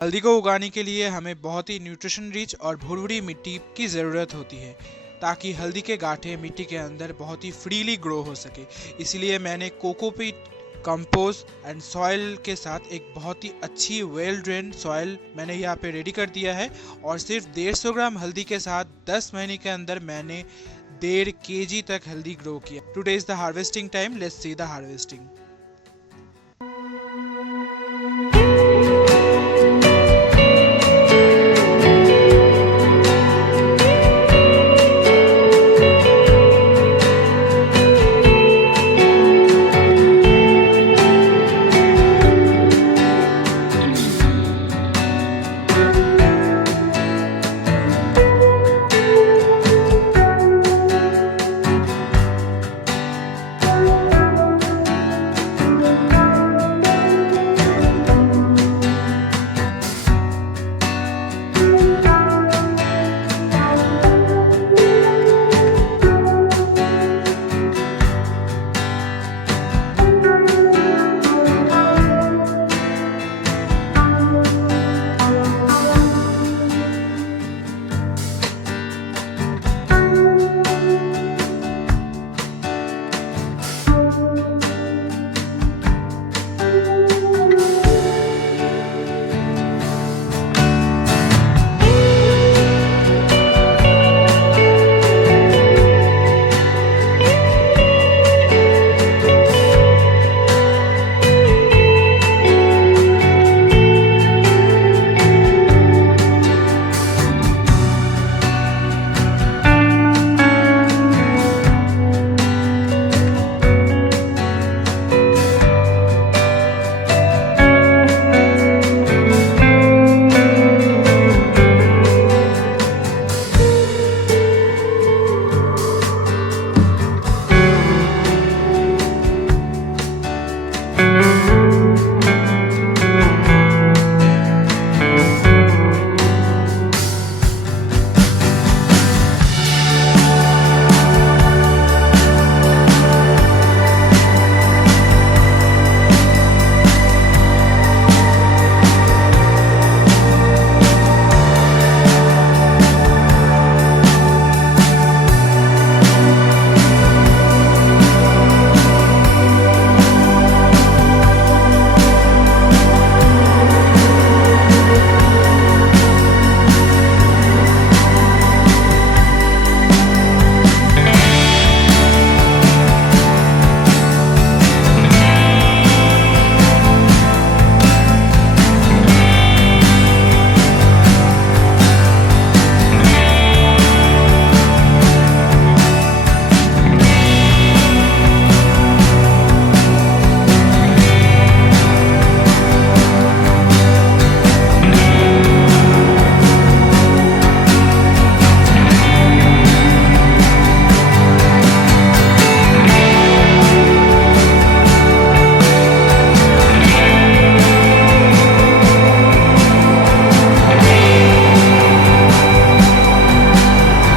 हल्दी को उगाने के लिए हमें बहुत ही न्यूट्रिशन रिच और भुरभुरी मिट्टी की ज़रूरत होती है, ताकि हल्दी के गांठें मिट्टी के अंदर बहुत ही फ्रीली ग्रो हो सके। इसलिए मैंने कोकोपीट, कंपोस्ट एंड सॉइल के साथ एक बहुत ही अच्छी वेल ड्रेन सॉइल मैंने यहाँ पे रेडी कर दिया है। और सिर्फ 150 ग्राम हल्दी के साथ 10 महीने के अंदर मैंने 1.5 kg तक हल्दी ग्रो किया। Today is the harvesting time, let's see the harvesting.